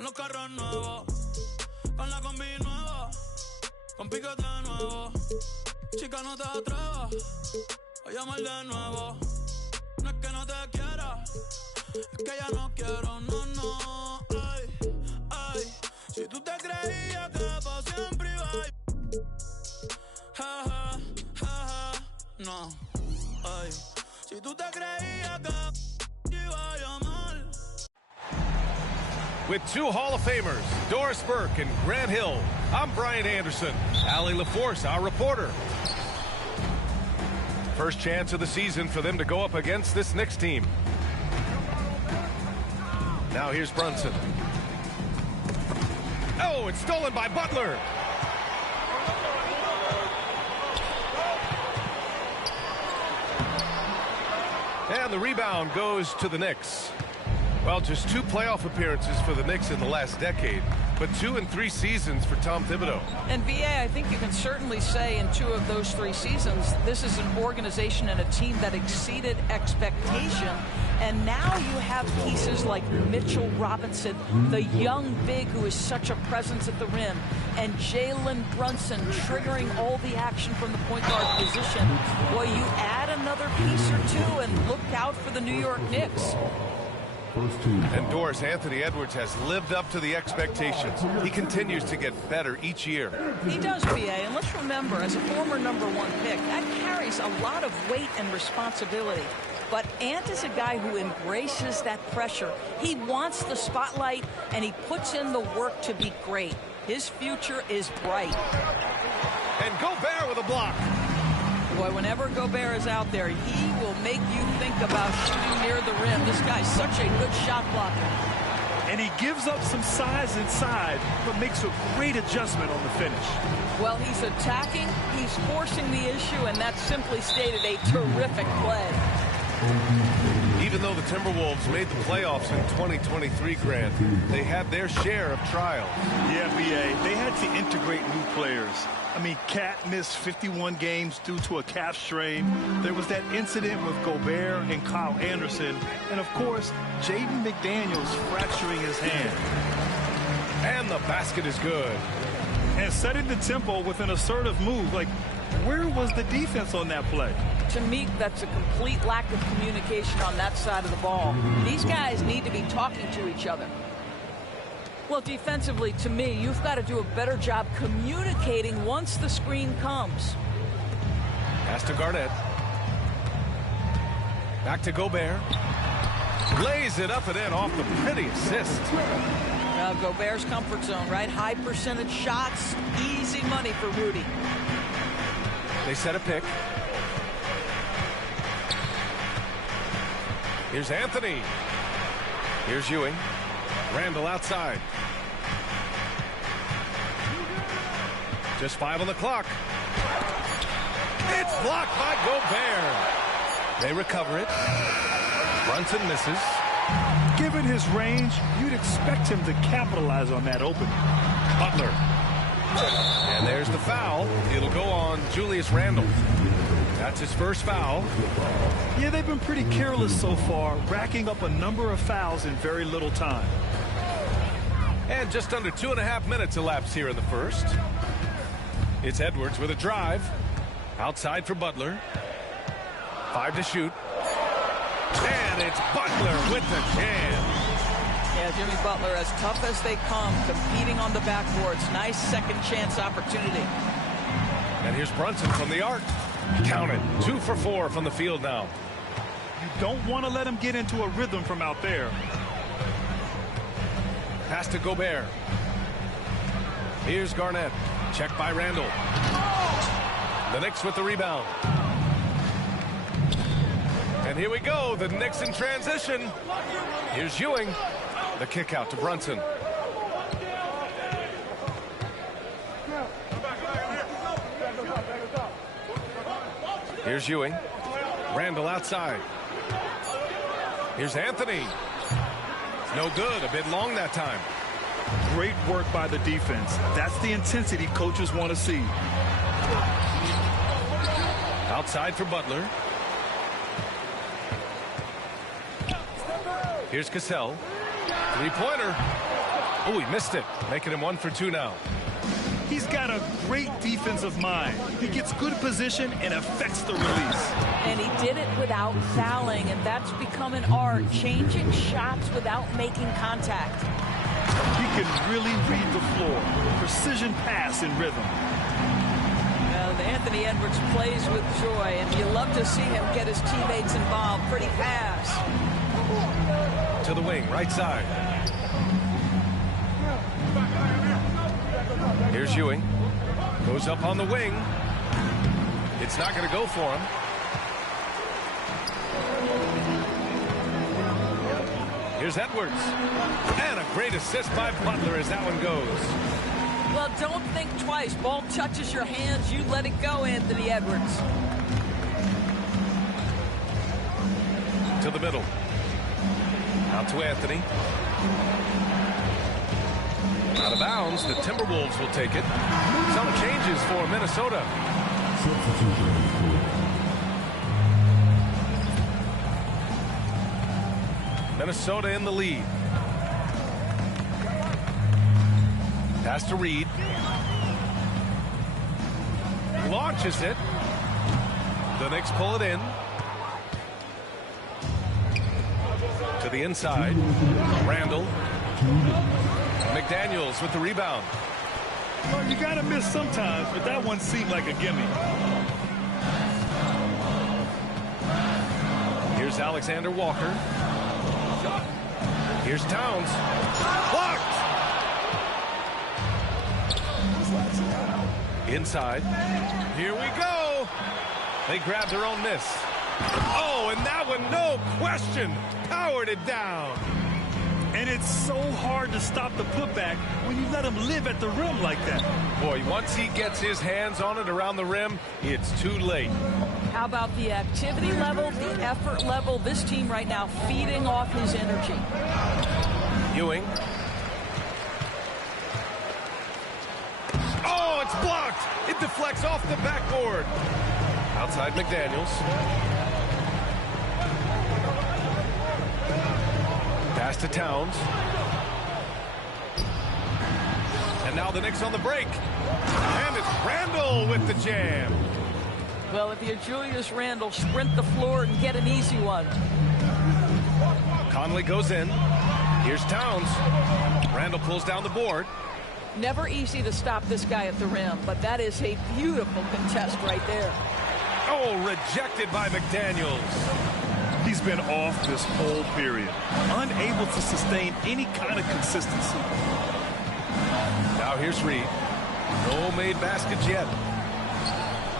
Con los carros nuevos, con la combi nueva, con piquete nuevo. Chica, no te atrevas a llamar de nuevo. No es que no te quiera, es que ya no quiero, no, no. Ay, ay, si tú te creías que para siempre iba a... Ja, ja, ja, ja, no. Ay, si tú te creías que iba a llamar. With two Hall of Famers, Doris Burke and Grant Hill, I'm Brian Anderson. Allie LaForce, our reporter. First chance of the season for them to go up against this Knicks team. Now here's Brunson. Oh, it's stolen by Butler. And the rebound goes to the Knicks. Well, just 2 playoff appearances for the Knicks in the last decade, but 2 in 3 seasons for Tom Thibodeau. And VA, I think you can certainly say in 2 of those 3 seasons, this is an organization and a team that exceeded expectation. And now you have pieces like Mitchell Robinson, the young big who is such a presence at the rim, and Jalen Brunson triggering all the action from the point guard position. Boy, you add another piece or 2 and look out for the New York Knicks. And Doris, Anthony Edwards has lived up to the expectations. He continues to get better each year. He does, BA, and let's remember, as a former #1 pick, that carries a lot of weight and responsibility. But Ant is a guy who embraces that pressure. He wants the spotlight, and he puts in the work to be great. His future is bright. And Gobert with a block. Boy, whenever Gobert is out there, he will make you think about shooting near the rim. This guy's such a good shot blocker. And he gives up some size inside, but makes a great adjustment on the finish. Well, he's attacking, he's forcing the issue, and that's simply stated a terrific play. Even though the Timberwolves made the playoffs in 2023, Grant, they had their share of trials. Yeah, BA, they had to integrate new players. I mean, Cat missed 51 games due to a calf strain. There was that incident with Gobert and Kyle Anderson. And, of course, Jaden McDaniels fracturing his hand. And the basket is good. And setting the tempo with an assertive move. Like, where was the defense on that play? To me, that's a complete lack of communication on that side of the ball. These guys need to be talking to each other. Well, defensively, to me, you've got to do a better job communicating once the screen comes. Pass to Garnett. Back to Gobert. Lays it up and in off the pretty assist. Gobert's comfort zone, right? High percentage shots, easy money for Rudy. They set a pick. Here's Anthony. Here's Ewing. Randall outside. Just 5 on the clock. It's blocked by Gobert. They recover it. Brunson misses. Given his range, you'd expect him to capitalize on that opening. Butler. And there's the foul. It'll go on Julius Randle. That's his first foul. Yeah, they've been pretty careless so far, racking up a number of fouls in very little time. And just under 2.5 minutes elapsed here in the first. It's Edwards with a drive. Outside for Butler. 5 to shoot. And it's Butler with the jam. Yeah, Jimmy Butler, as tough as they come, competing on the backboards. Nice second chance opportunity. And here's Brunson from the arc. Count it. 2 for 4 from the field now. You don't want to let him get into a rhythm from out there. Pass to Gobert. Here's Garnett. Check by Randall. The Knicks with the rebound. And here we go. The Knicks in transition. Here's Ewing. The kick out to Brunson. Here's Ewing. Randall outside. Here's Anthony. No good. A bit long that time. Great work by the defense. That's the intensity coaches want to see. Outside for Butler. Here's Cassell. Three-pointer. Oh, he missed it, making him 1 for 2 now. He's got a great defensive mind. He gets good position and affects the release. And he did it without fouling, and that's become an art, changing shots without making contact. He can really read the floor. Precision pass in rhythm. Well, Anthony Edwards plays with joy, and you love to see him get his teammates involved. Pretty fast. To the wing, right side. Here's Ewing. Goes up on the wing. It's not going to go for him. Here's Edwards. And a great assist by Butler as that one goes. Well, don't think twice. Ball touches your hands, you let it go, Anthony Edwards. To the middle. Out to Anthony. Out of bounds. The Timberwolves will take it. Some changes for Minnesota. Minnesota in the lead. Pass to Reed. Launches it. The Knicks pull it in. To the inside. Randall. McDaniels with the rebound. Well, you got to miss sometimes, but that one seemed like a gimme. Here's Alexander Walker. Here's Towns. Blocked! Inside. Here we go. They grabbed their own miss. Oh, and that one, no question, powered it down. And it's so hard to stop the putback when you let him live at the rim like that. Boy, once he gets his hands on it around the rim, it's too late. How about the activity level, the effort level? This team right now feeding off his energy. Ewing. Oh, it's blocked. It deflects off the backboard. Outside McDaniels. Pass to Towns. And now the Knicks on the break. And it's Randall with the jam. Well, if you're Julius Randle, sprint the floor and get an easy one. Conley goes in. Here's Towns. Randall pulls down the board. Never easy to stop this guy at the rim, but that is a beautiful contest right there. Oh, rejected by McDaniels. He's been off this whole period, unable to sustain any kind of consistency. Now here's Reed. No made baskets yet.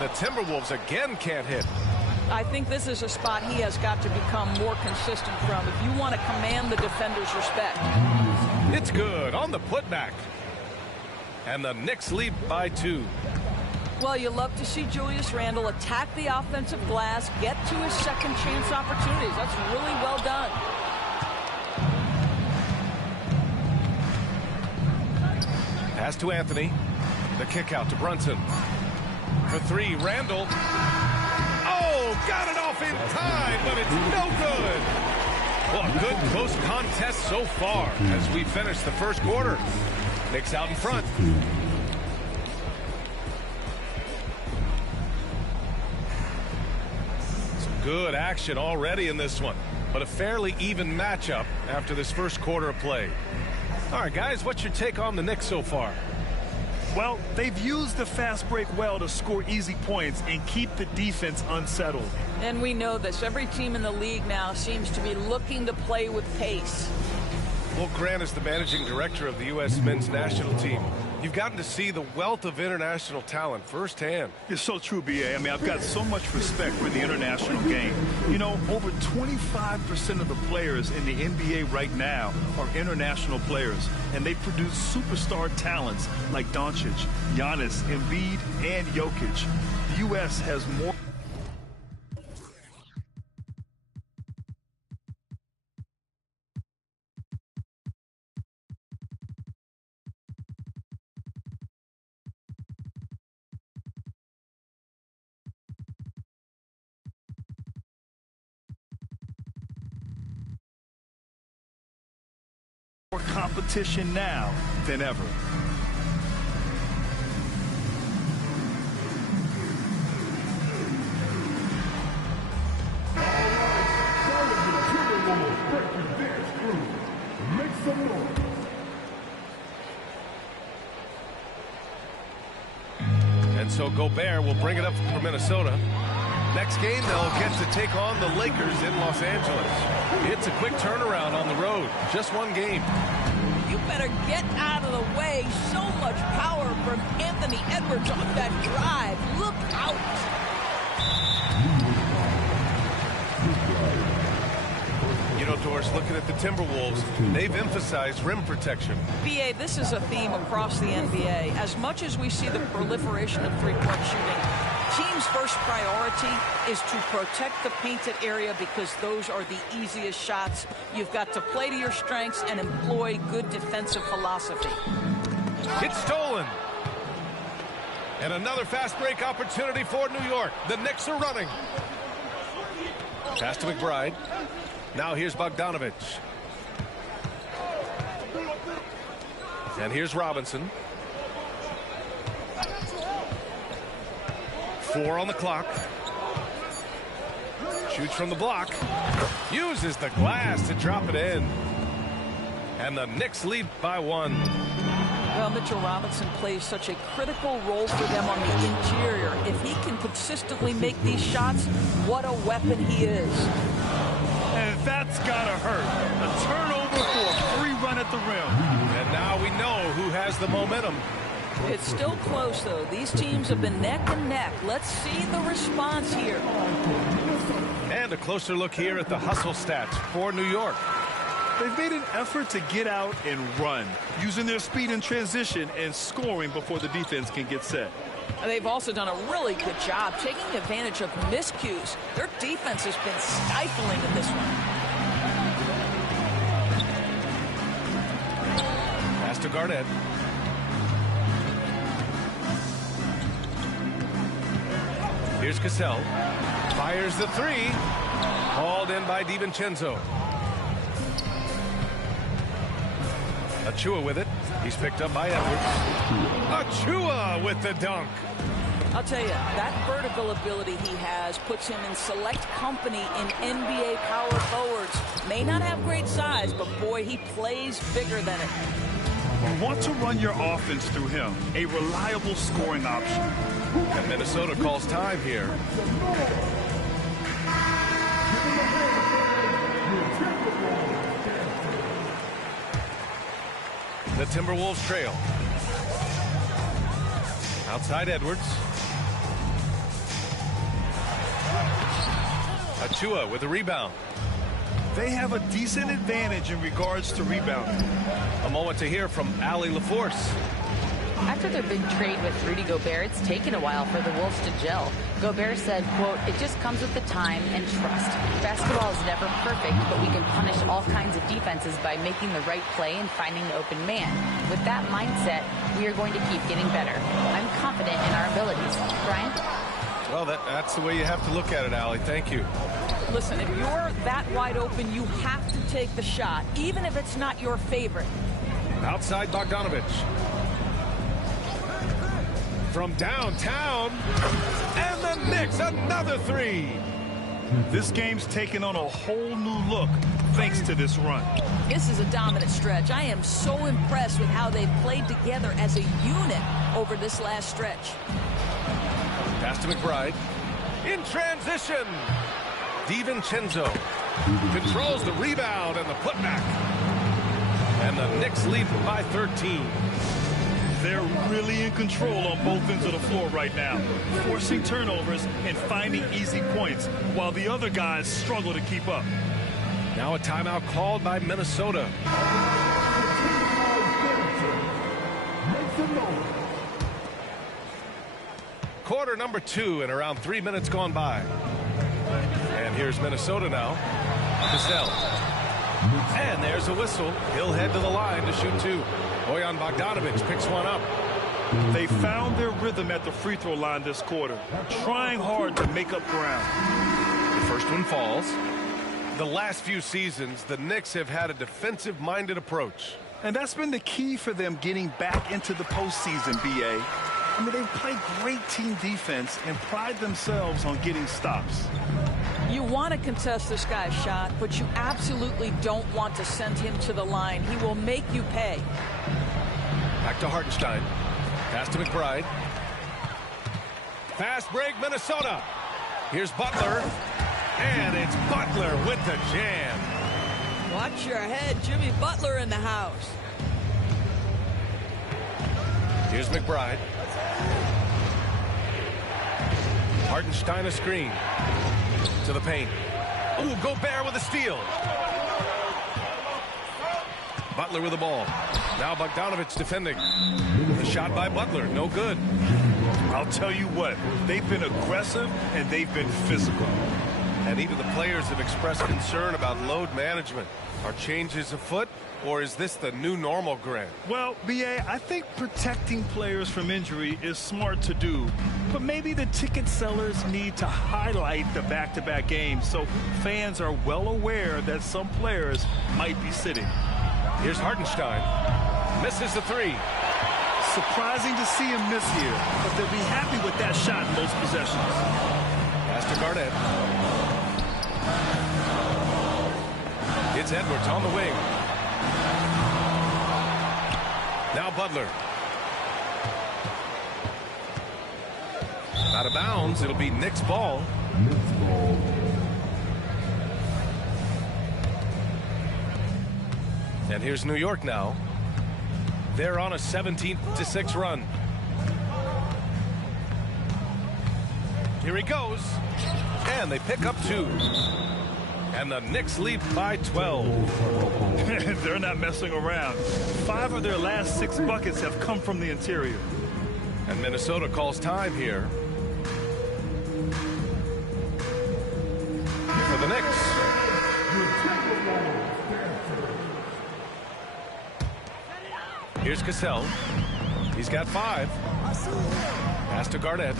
The Timberwolves again can't hit. I think this is a spot he has got to become more consistent from if you want to command the defender's respect. It's good on the putback. And the Knicks lead by 2. Well, you love to see Julius Randle attack the offensive glass, get to his second chance opportunities. That's really well done. Pass to Anthony. The kick out to Brunson. For 3, Randall. Oh, got it off in time, but it's no good. Well, a good close contest so far as we finish the first quarter. Knicks out in front. Some good action already in this one, but a fairly even matchup after this first quarter of play. All right, guys, what's your take on the Knicks so far? Well, they've used the fast break well to score easy points and keep the defense unsettled. And we know this. Every team in the league now seems to be looking to play with pace. Well, Grant is the managing director of the U.S. men's national team. You've gotten to see the wealth of international talent firsthand. It's so true, B.A. I mean, I've got so much respect for the international game. You know, over 25% of the players in the NBA right now are international players, and they produce superstar talents like Doncic, Giannis, Embiid, and Jokic. The U.S. has more More competition now than ever. And so Gobert will bring it up for Minnesota. Next game, they'll get to take on the Lakers in Los Angeles. It's a quick turnaround on the road. Just one game. You better get out of the way. So much power from Anthony Edwards on that drive. Look out. You know, Doris, looking at the Timberwolves, they've emphasized rim protection. BA, this is a theme across the NBA. As much as we see the proliferation of three-point shooting, team's first priority is to protect the painted area because those are the easiest shots. You've got to play to your strengths and employ good defensive philosophy. It's stolen. And another fast break opportunity for New York. The Knicks are running. Pass to McBride. Now here's Bogdanovich. And here's Robinson. 4 on the clock. Shoots from the block. Uses the glass to drop it in. And the Knicks lead by 1. Well, Mitchell Robinson plays such a critical role for them on the interior. If he can consistently make these shots, what a weapon he is. And that's gotta hurt. A turnover for a free run at the rim. And now we know who has the momentum. It's still close, though. These teams have been neck and neck. Let's see the response here. And a closer look here at the hustle stats for New York. They've made an effort to get out and run, using their speed in transition and scoring before the defense can get set. They've also done a really good job taking advantage of miscues. Their defense has been stifling in this one. Pass to Garnett. Here's Cassell. Fires the 3. Hauled in by DiVincenzo. Achua with it. He's picked up by Edwards. Achua with the dunk. I'll tell you, that vertical ability he has puts him in select company in NBA power forwards. May not have great size, but boy, he plays bigger than it. You want to run your offense through him, a reliable scoring option. And Minnesota calls time here. The Timberwolves trail. Outside Edwards. Achua with a rebound. They have a decent advantage in regards to rebounding. A moment to hear from Allie LaForce. After their big trade with Rudy Gobert, it's taken a while for the Wolves to gel. Gobert said, quote, "It just comes with the time and trust. Basketball is never perfect, but we can punish all kinds of defenses by making the right play and finding the open man. With that mindset, we are going to keep getting better. I'm confident in our abilities." Brian? Well, that's the way you have to look at it, Allie. Thank you. Listen, if you're that wide open, you have to take the shot, even if it's not your favorite. Outside Bogdanovich. From downtown, and the Knicks, another 3. This game's taken on a whole new look thanks to this run. This is a dominant stretch. I am so impressed with how they've played together as a unit over this last stretch. Pass to McBride. In transition, DiVincenzo controls the rebound and the putback. And the Knicks lead by 13. They're really in control on both ends of the floor right now, forcing turnovers and finding easy points, while the other guys struggle to keep up. Now a timeout called by Minnesota. Quarter number 2 and around 3 minutes gone by. And here's Minnesota now. Cassell. And there's a whistle. He'll head to the line to shoot 2. Bojan Bogdanovich picks one up. They found their rhythm at the free throw line this quarter, trying hard to make up ground. The first one falls. The last few seasons, the Knicks have had a defensive-minded approach. And that's been the key for them getting back into the postseason, B.A. I mean, they've played great team defense and pride themselves on getting stops. You want to contest this guy's shot, but you absolutely don't want to send him to the line. He will make you pay. Back to Hartenstein. Pass to McBride. Fast break, Minnesota. Here's Butler. And it's Butler with the jam. Watch your head. Jimmy Butler in the house. Here's McBride. Hartenstein a screen. To the paint. Ooh, Gobert with a steal. Butler with the ball. Now Bogdanovich defending. The shot by Butler, no good. I'll tell you what, they've been aggressive and they've been physical. And even the players have expressed concern about load management. Are changes afoot, or is this the new normal, Grant? Well, B.A., I think protecting players from injury is smart to do. But maybe the ticket sellers need to highlight the back-to-back games so fans are well aware that some players might be sitting. Here's Hartenstein. Misses the three. Surprising to see him miss here, but they'll be happy with that shot in most possessions. Pass to Garnett. It's Edwards on the wing. Now Butler. Out of bounds. It'll be Knicks ball. And here's New York now. They're on a 17-6 run. Here he goes. And they pick up 2. And the Knicks lead by 12. They're not messing around. 5 of their last 6 buckets have come from the interior. And Minnesota calls time here for the Knicks. Here's Cassell. He's got 5. Pass to Garnett.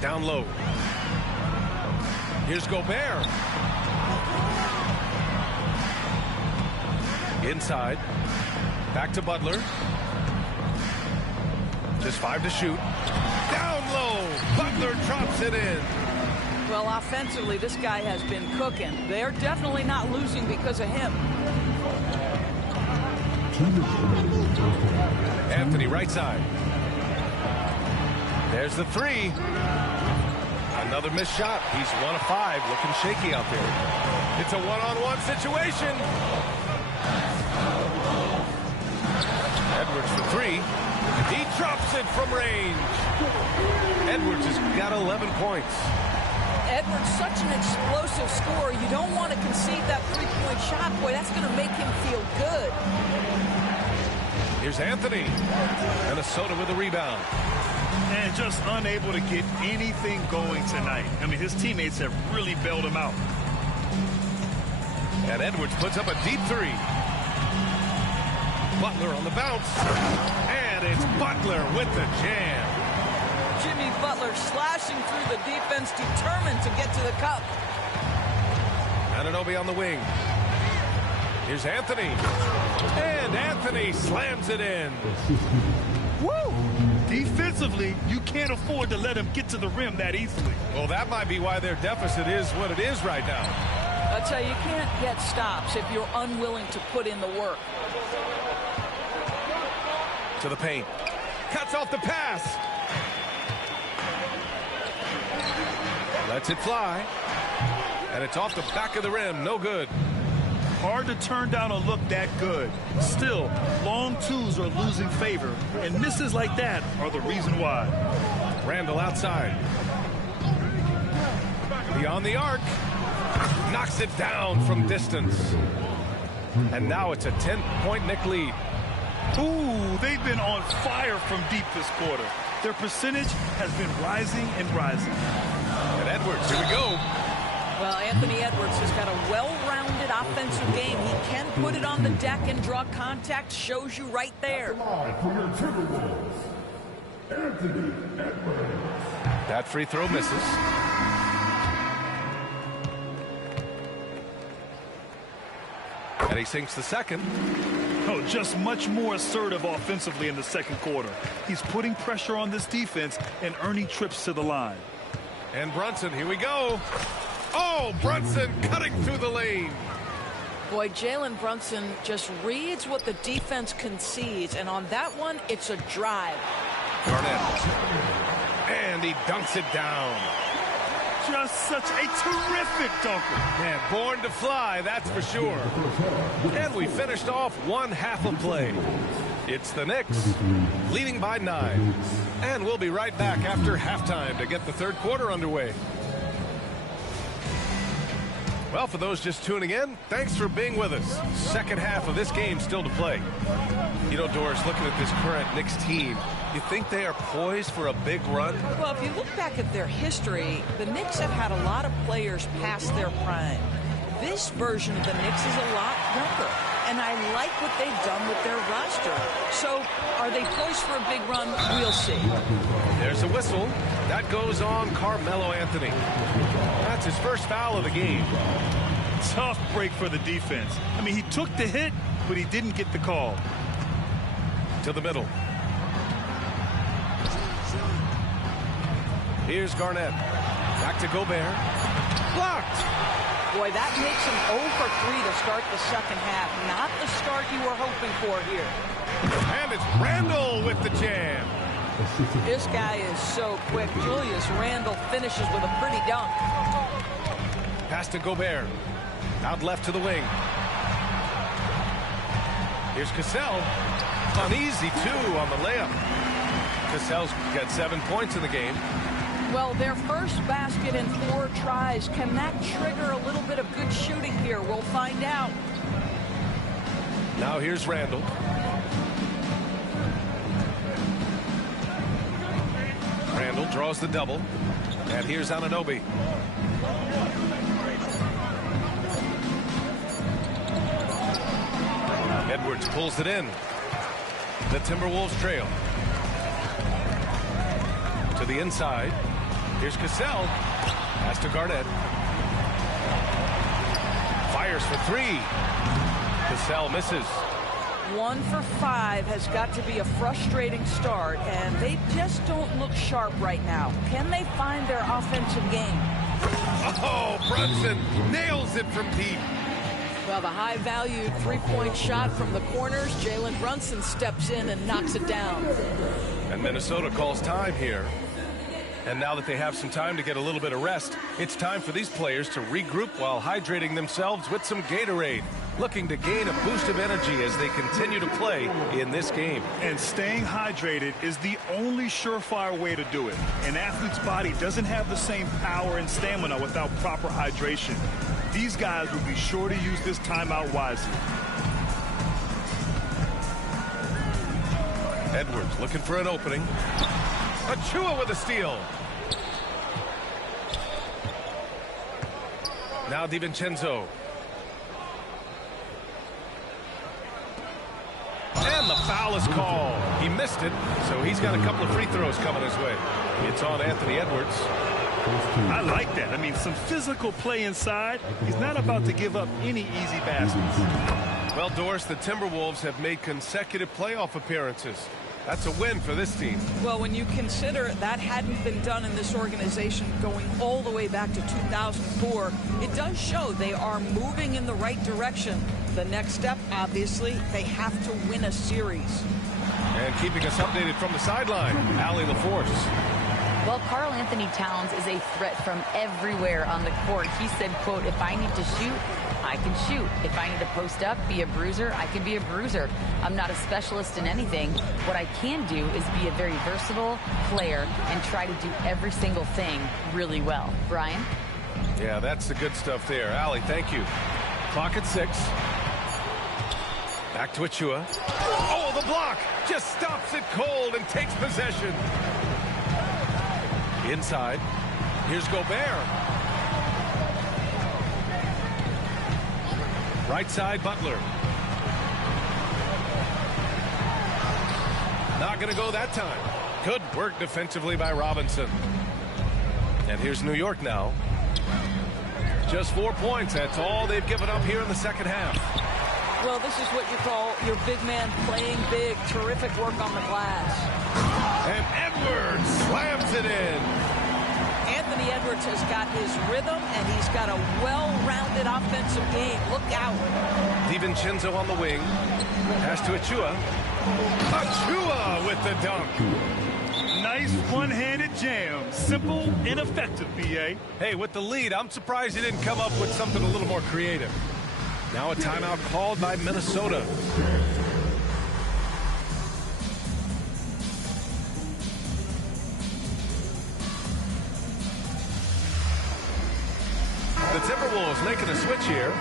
Down low. Here's Gobert. Inside. Back to Butler. Just 5 to shoot. Down low. Butler drops it in. Well, offensively, this guy has been cooking. They're definitely not losing because of him. Anthony right side. There's the 3. Another missed shot. He's 1 of 5. Looking shaky out there. It's a one-on-one situation. Edwards for 3. He drops it from range. Edwards has got 11 points. Edwards, such an explosive scorer. You don't want to concede that three-point shot. Boy, that's going to make him feel good. Here's Anthony. Minnesota with a rebound. And just unable to get anything going tonight. I mean, his teammates have really bailed him out. And Edwards puts up a deep 3. Butler on the bounce. And it's Butler with the jam. Jimmy Butler slashing through the defense, determined to get to the cup. Anunoby on the wing. Here's Anthony. And Anthony slams it in. Woo! Defensively, you can't afford to let him get to the rim that easily. Well, that might be why their deficit is what it is right now. I'll tell you, you can't get stops if you're unwilling to put in the work. To the paint. Cuts off the pass. Lets it fly. And it's off the back of the rim. No good. Hard to turn down a look that good. Still, long twos are losing favor, and misses like that are the reason why. Randall outside. Beyond the arc. Knocks it down from distance. And now it's a 10-point Knick lead. Ooh, they've been on fire from deep this quarter. Their percentage has been rising and rising. And Edwards, here we go. Well, Anthony Edwards has got a well-rounded offensive game. He can put it on the deck and draw contact. Shows you right there. For your Timberwolves, Anthony Edwards. That free throw misses. And he sinks the second. Oh, just much more assertive offensively in the second quarter. He's putting pressure on this defense and earning trips to the line. And Brunson, here we go. Oh, Brunson cutting through the lane. Boy, Jalen Brunson just reads what the defense concedes, and on that one, it's a drive. Garnett. And he dunks it down. Just such a terrific dunker. Man, born to fly, that's for sure. And we finished off one half of play. It's the Knicks leading by 9. And we'll be right back after halftime to get the third quarter underway. Well, for those just tuning in, thanks for being with us. Second half of this game still to play. You know, Doris, looking at this current Knicks team, you think they are poised for a big run? Well, if you look back at their history, the Knicks have had a lot of players past their prime. This version of the Knicks is a lot younger, and I like what they've done with their roster. So, are they poised for a big run? We'll see. There's a whistle. That goes on Carmelo Anthony. That's his first foul of the game. Tough break for the defense. I mean, he took the hit, but he didn't get the call. To the middle. Here's Garnett. Back to Gobert. Blocked. Boy, that makes him 0 for 3 to start the second half. Not the start you were hoping for here. And it's Randle with the jam. This guy is so quick. Julius Randle finishes with a pretty dunk. Pass to Gobert. Out left to the wing. Here's Cassell. Uneasy, too, on the layup. Cassell's got 7 points in the game. Well, their first basket in 4 tries. Can that trigger a little bit of good shooting here? We'll find out. Now here's Randle. Randle draws the double. And here's Anunoby. Edwards pulls it in. The Timberwolves trail. To the inside. Here's Cassell. Pass to Garnett. Fires for 3. Cassell misses. 1 for 5 has got to be a frustrating start, and they just don't look sharp right now. Can they find their offensive game? Oh, Brunson nails it from deep. Well, the high-valued three-point shot from the corners, Jalen Brunson steps in and knocks it down. And Minnesota calls time here. And now that they have some time to get a little bit of rest, it's time for these players to regroup while hydrating themselves with some Gatorade, looking to gain a boost of energy as they continue to play in this game. And staying hydrated is the only surefire way to do it. An athlete's body doesn't have the same power and stamina without proper hydration. These guys will be sure to use this timeout wisely. Edwards looking for an opening. Achua with a steal. Now DiVincenzo. And the foul is called. He missed it, so he's got a couple of free throws coming his way. It's on Anthony Edwards. I like that. I mean, some physical play inside. He's not about to give up any easy baskets. Well, Doris, the Timberwolves have made consecutive playoff appearances. That's a win for this team. Well, when you consider that hadn't been done in this organization going all the way back to 2004, it does show they are moving in the right direction. The next step, obviously, they have to win a series. And keeping us updated from the sideline, Allie LaForce. Well, Karl Anthony Towns is a threat from everywhere on the court. He said, quote, if I need to shoot, I can shoot. If I need to post up, be a bruiser, I can be a bruiser. I'm not a specialist in anything. What I can do is be a very versatile player and try to do every single thing really well. Brian? Yeah, that's the good stuff there. Allie, thank you. Clock at 6. Back to Achua. Oh, the block just stops it cold and takes possession. Inside. Here's Gobert. Right side, Butler. Not going to go that time. Good work defensively by Robinson. And here's New York now. Just 4 points. That's all they've given up here in the second half. Well, this is what you call your big man playing big. Terrific work on the glass. And Edwards slams it in. Anthony Edwards has got his rhythm, and he's got a well-rounded offensive game. Look out. DiVincenzo on the wing. Pass to Achua. Achua with the dunk. Nice one-handed jam. Simple and effective, B.A. Hey, with the lead, I'm surprised he didn't come up with something a little more creative. Now a timeout called by Minnesota. The Timberwolves making a switch here.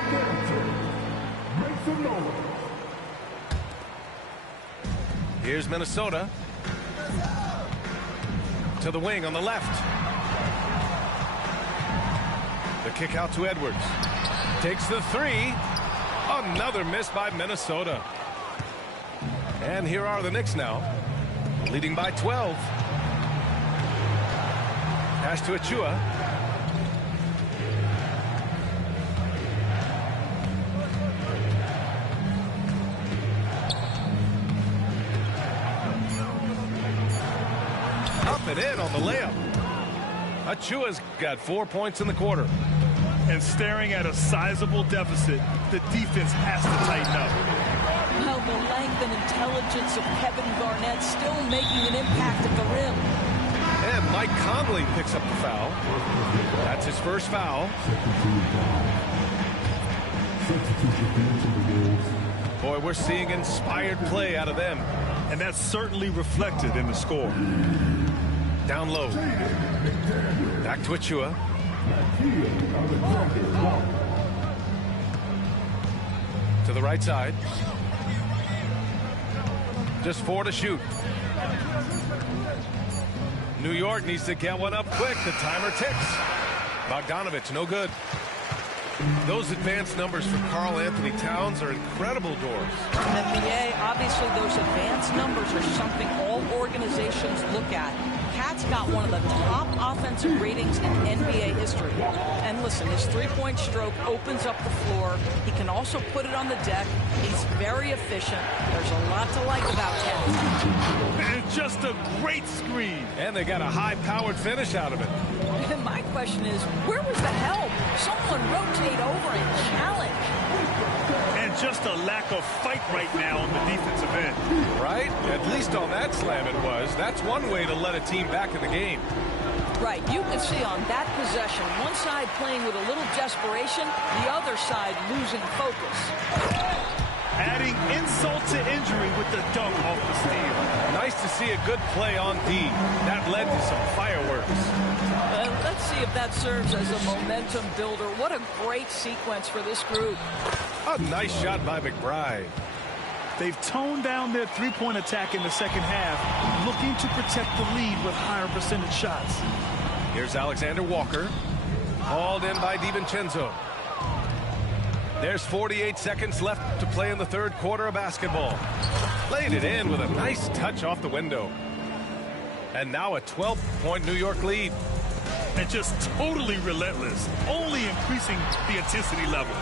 Here's Minnesota. To the wing on the left. The kick out to Edwards. Takes the three. Another miss by Minnesota. And here are the Knicks now, leading by 12. Pass to Achua. Up and in on the layup. Achua's got 4 points in the quarter. And staring at a sizable deficit, the defense has to tighten up. Well, the length and intelligence of Kevin Garnett still making an impact at the rim. And Mike Conley picks up the foul. That's his first foul. Boy, we're seeing inspired play out of them. And that's certainly reflected in the score. Down low. Back to Achua. To the right side. Just 4 to shoot. New York needs to get one up quick. The timer ticks. Bogdanovich, no good. Those advanced numbers for Karl Anthony Towns are incredible doors. NBA, obviously those advanced numbers are something all organizations look at. Cat's got one of the top offensive ratings in NBA history. And listen, his three-point stroke opens up the floor. He can also put it on the deck. He's very efficient. There's a lot to like about Cat. And just a great screen. And they got a high-powered finish out of it. And my question is, where was the help? Someone rotate over and challenge. And just a lack of fight right now on the defensive end. Right? At least on that slam it was. That's one way to let a team back in the game. Right. You can see on that possession, one side playing with a little desperation, the other side losing focus. Adding insult to injury with the dunk off the steal. Nice to see a good play on D. That led to some fireworks. Let's see if that serves as a momentum builder. What a great sequence for this group. A nice shot by McBride. They've toned down their three-point attack in the second half, looking to protect the lead with higher percentage shots. Here's Alexander Walker. Hauled in by DiVincenzo. There's 48 seconds left to play in the third quarter of basketball. Played it in with a nice touch off the window. And now a 12-point New York lead. And just totally relentless, only increasing the intensity level.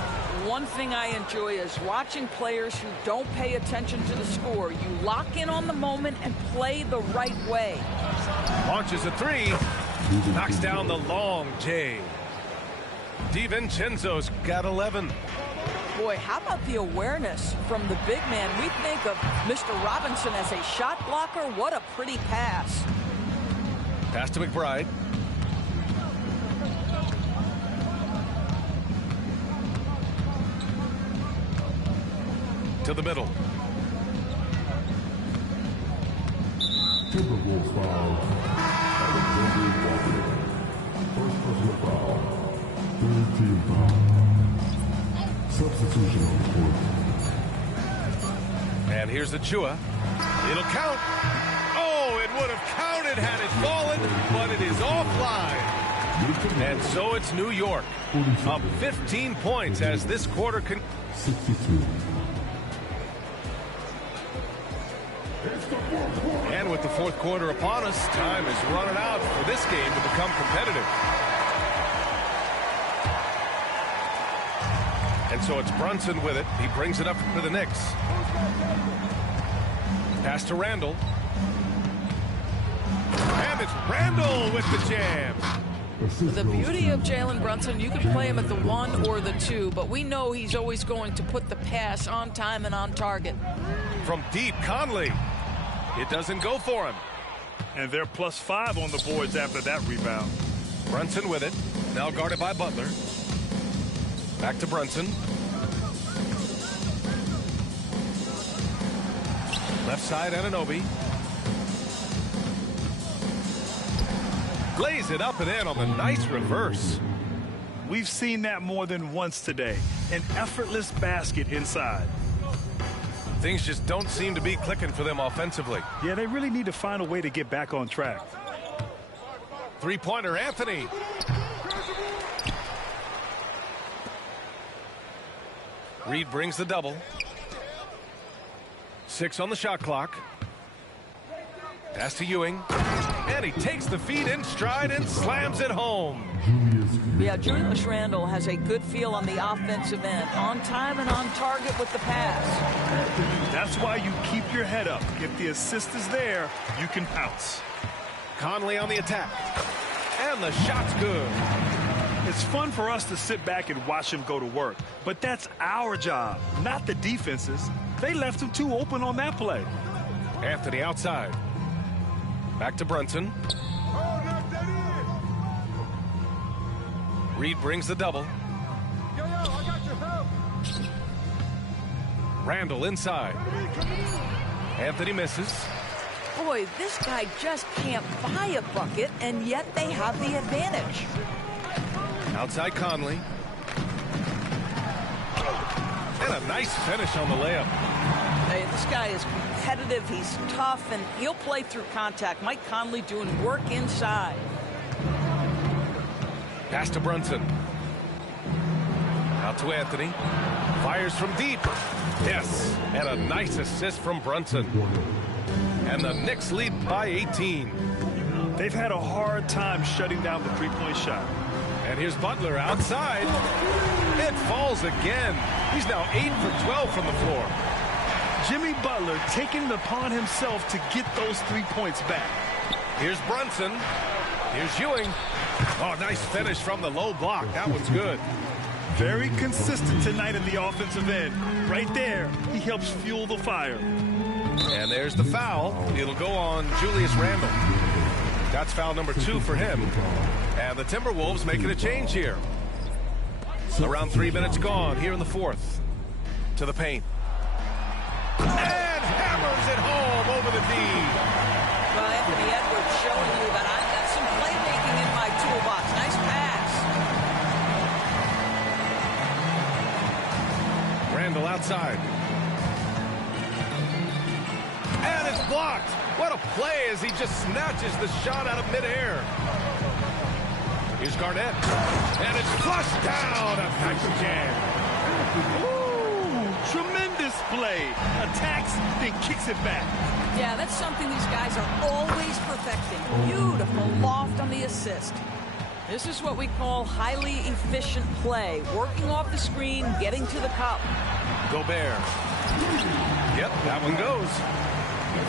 One thing I enjoy is watching players who don't pay attention to the score. You lock in on the moment and play the right way. Launches a three. Knocks down the long J. DiVincenzo's got 11. Boy, how about the awareness from the big man? We think of Mr. Robinson as a shot blocker. What a pretty pass. Pass to McBride. To the middle. Timberwolves foul. First personal foul. Third team foul. Substitution on the court. And here's the Achua. It'll count. Oh, it would have counted had it fallen, but it is offline. And so it's New York. Up 15 points as this quarter can. 62. And with the fourth quarter upon us, time is running out for this game to become competitive. And And so it's Brunson with it. He brings it up for the Knicks. Pass to Randall. And it's Randall with the jam. The beauty of Jalen Brunson, you can play him at the 1 or the 2, but we know he's always going to put the pass on time and on target. From deep, Conley. It doesn't go for him. And they're +5 on the boards after that rebound. Brunson with it. Now guarded by Butler. Back to Brunson. Left side, Anunoby. Lays it up and in on the nice reverse. We've seen that more than once today. An effortless basket inside. Things just don't seem to be clicking for them offensively. Yeah, they really need to find a way to get back on track. Three-pointer, Anthony. Reed brings the double. 6 on the shot clock. Pass to Ewing. And he takes the feed in stride and slams it home. Yeah, Julius Randle has a good feel on the offensive end. On time and on target with the pass. That's why you keep your head up. If the assist is there, you can pounce. Conley on the attack. And the shot's good. It's fun for us to sit back and watch him go to work. But that's our job, not the defense's. They left him too open on that play. Anthony outside. Back to Brunson. Reed brings the double. Randall inside. Anthony misses. Boy, this guy just can't buy a bucket, and yet they have the advantage. Outside Conley. And a nice finish on the layup. Hey, this guy is competitive, he's tough, and he'll play through contact. Mike Conley doing work inside. Pass to Brunson. Out to Anthony. Fires from deep. Yes, and a nice assist from Brunson. And the Knicks lead by 18. They've had a hard time shutting down the three-point shot. And here's Butler outside. It falls again. He's now 8 for 12 from the floor. Jimmy Butler taking it upon himself to get those 3 points back. Here's Brunson. Here's Ewing. Oh, nice finish from the low block. That one's good. Very consistent tonight in the offensive end. Right there, he helps fuel the fire. And there's the foul. It'll go on Julius Randle. That's foul number 2 for him. And the Timberwolves making a change here. Around 3 minutes gone here in the fourth. To the paint. And hammers it home over the D. Well, Anthony Edwards showing you that I've got some playmaking in my toolbox. Nice pass. Randall outside. And it's blocked. What a play as he just snatches the shot out of midair. Here's Garnett. And it's flushed down. A nice jam. Ooh, tremendous play. Attacks, then kicks it back. Yeah, that's something these guys are always perfecting. Beautiful loft on the assist. This is what we call highly efficient play. Working off the screen, getting to the cup. Gobert. Yep, that one goes.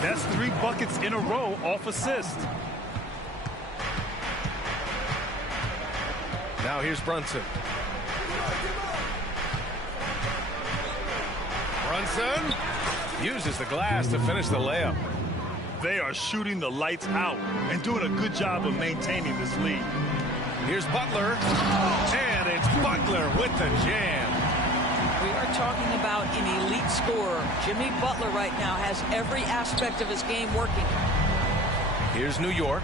That's 3 buckets in a row off assist. Now here's Brunson. Brunson uses the glass to finish the layup. They are shooting the lights out and doing a good job of maintaining this lead. Here's Butler. And it's Butler with the jam. We are talking about an elite scorer. Jimmy Butler right now has every aspect of his game working. Here's New York.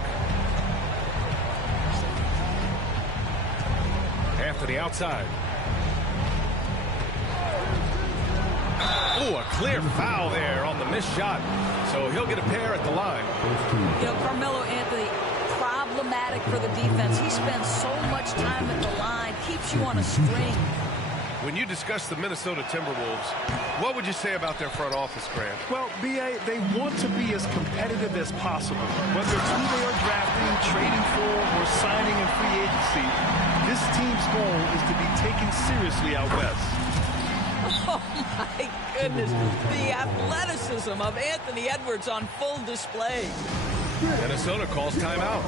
Anthony outside. Oh, a clear foul there on the missed shot. So he'll get a pair at the line. You know, Carmelo Anthony, problematic for the defense. He spends so much time at the line, keeps you on a string. When you discuss the Minnesota Timberwolves, what would you say about their front office, Grant? Well, B.A., they want to be as competitive as possible. Whether it's who they are drafting, trading for, or signing in free agency, this team's goal is to be taken seriously out west. Oh, my goodness. The athleticism of Anthony Edwards on full display. Minnesota calls timeout.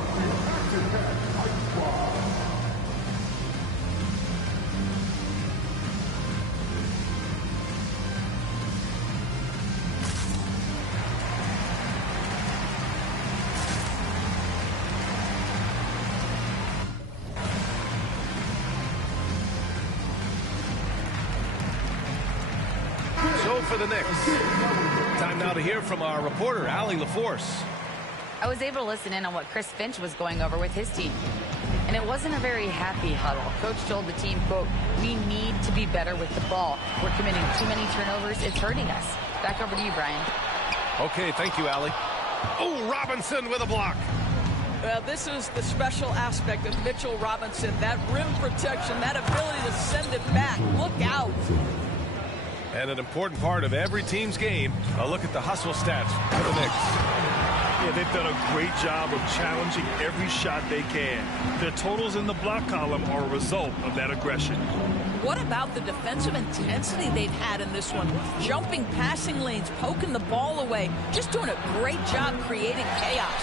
So for the Knicks. Time now to hear from our reporter, Allie LaForce. I was able to listen in on what Chris Finch was going over with his team. And it wasn't a very happy huddle. Coach told the team, quote, "We need to be better with the ball. We're committing too many turnovers. It's hurting us." Back over to you, Brian. Okay, thank you, Allie. Oh, Robinson with a block. Well, this is the special aspect of Mitchell Robinson. That rim protection, that ability to send it back. Look out. And an important part of every team's game, a look at the hustle stats for the Knicks. Yeah, they've done a great job of challenging every shot they can. Their totals in the block column are a result of that aggression. What about the defensive intensity they've had in this one? Jumping passing lanes, poking the ball away, just doing a great job creating chaos.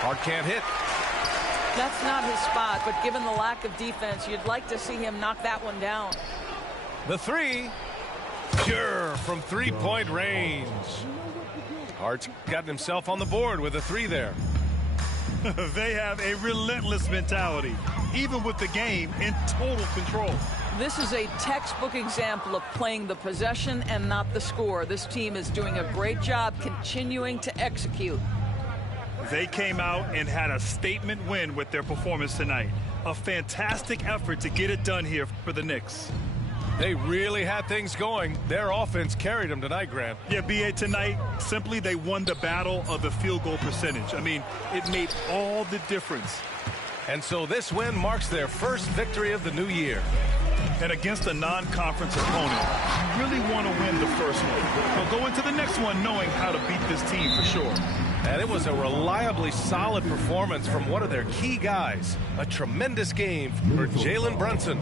Hart can't hit. That's not his spot, but given the lack of defense, you'd like to see him knock that one down. The three. Pure from three-point range. Hart's gotten himself on the board with a three there. They have a relentless mentality, even with the game in total control. This is a textbook example of playing the possession and not the score. This team is doing a great job continuing to execute. They came out and had a statement win with their performance tonight. A fantastic effort to get it done here for the Knicks. They really had things going. Their offense carried them tonight, Grant. Yeah, B.A., tonight, simply they won the battle of the field goal percentage. I mean, it made all the difference. And so this win marks their first victory of the new year. And against a non-conference opponent, you really want to win the first one. But go into the next one knowing how to beat this team for sure. And it was a reliably solid performance from one of their key guys. A tremendous game for Jalen Brunson.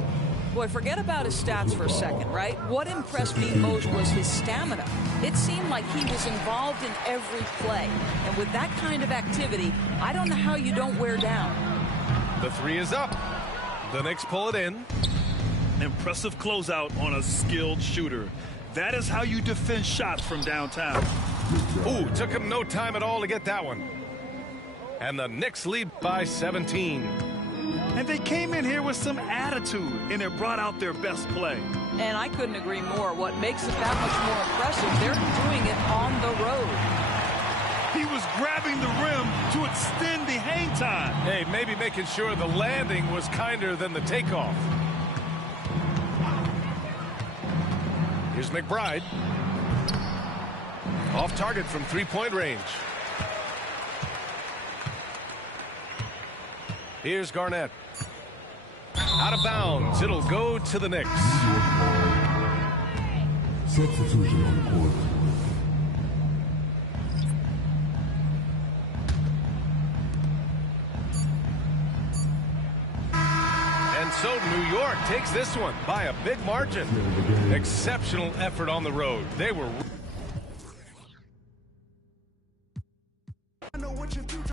Boy, forget about his stats for a second, right? What impressed me most was his stamina. It seemed like he was involved in every play. And with that kind of activity, I don't know how you don't wear down. The three is up. The Knicks pull it in. Impressive closeout on a skilled shooter. That is how you defend shots from downtown. Ooh, took him no time at all to get that one. And the Knicks lead by 17. And they came in here with some attitude, and it brought out their best play. And I couldn't agree more. What makes it that much more impressive, they're doing it on the road. He was grabbing the rim to extend the hang time. Hey, maybe making sure the landing was kinder than the takeoff. Here's McBride. Off target from three-point range. Here's Garnett. Out of bounds. It'll go to the Knicks. Substitution on the court. And so New York takes this one by a big margin. Exceptional effort on the road. They were